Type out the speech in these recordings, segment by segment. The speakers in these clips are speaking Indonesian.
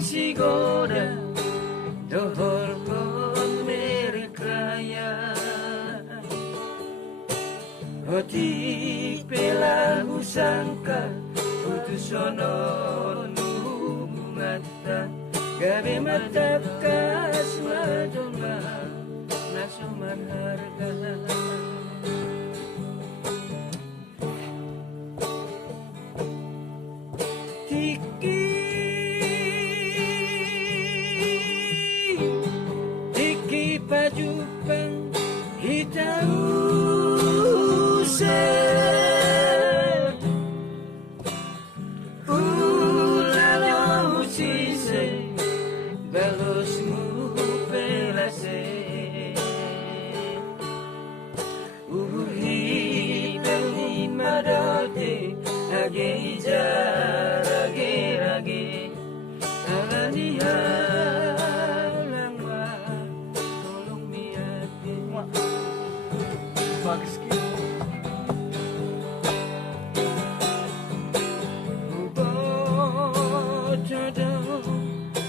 sigoda dohor kon merekraya Hoti pelagu sangka putus sono numata gabe matakas madonga nasuman harga Tiki pajupang kita usir Ulalo sise balosmu pelase Uhi belni madate age rage alania langwa tolong niati bagus gitu. Jodoh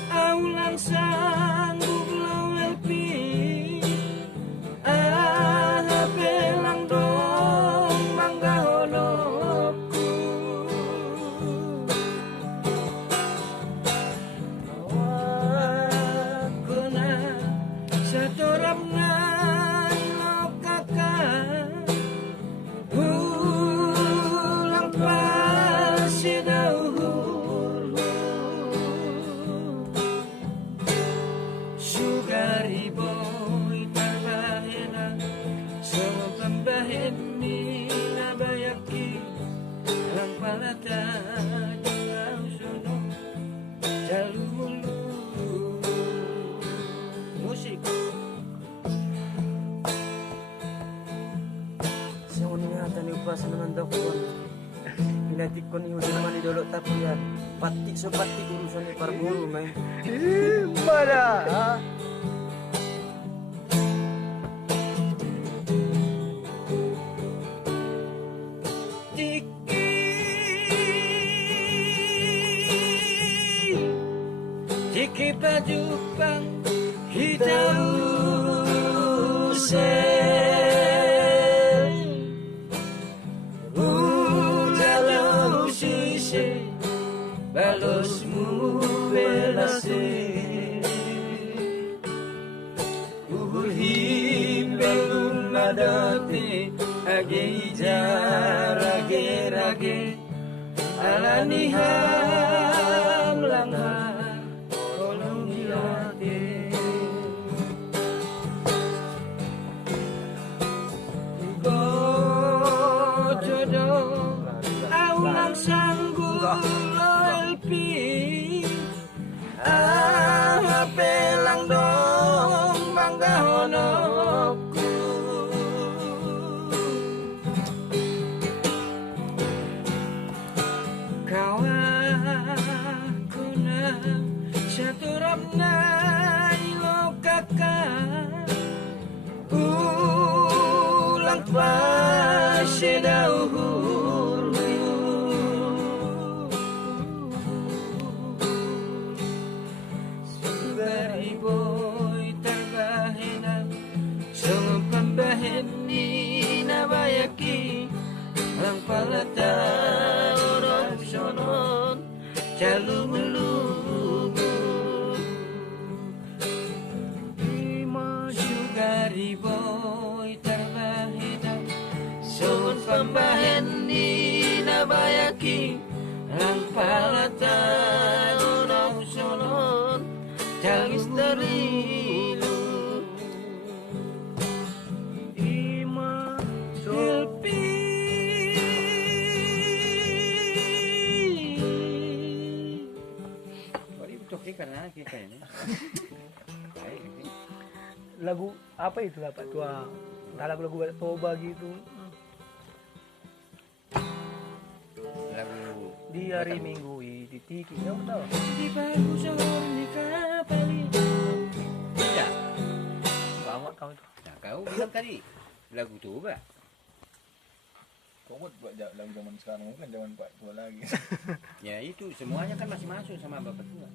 aulang sanggup lepi pelang dong mangga honokku Kena setoram nai lokaka ulang pasidau Sugari boy tabahena Sama pambahen ni nabayaki Ang palata Jangan suno Jalulu Musik Siya ko ningatan ni upasan naman daw ko. Pinatik ko ni Jose naman idolo tapi ya pati so pati urusan ni Parbolo may. Mana? Ha? Tiki pajupang kita usir Ujalo sise balosmu belase Uhim belum madate age rage alaniham langha Jodoh aulang sanggup lepi pelang dong mangga honokku Kawakuna saturam nai lokaka ulang pasidau Sugari boy terbahena Sama pambahen ni nabayaki Ang palata orang sonon Jalumulumu Sugari boy terbahena Sama pambahen ni nabayaki Ang palata orang sonon Tangis darilu Ima Selpi Wali betul karena kita ini Lagu apa itu Pak tua? Lagu-lagu toba gitu. Lagu Di hari Minggu di Tiki kamu tahu? Di baru sahur nikah paling Tidak Bawa kau itu. Nah kau bilang tadi Lagu toba Kok buat lagu zaman sekarang kan zaman Pak tua lagi. Ya itu semuanya kan masih masuk sama bapak tua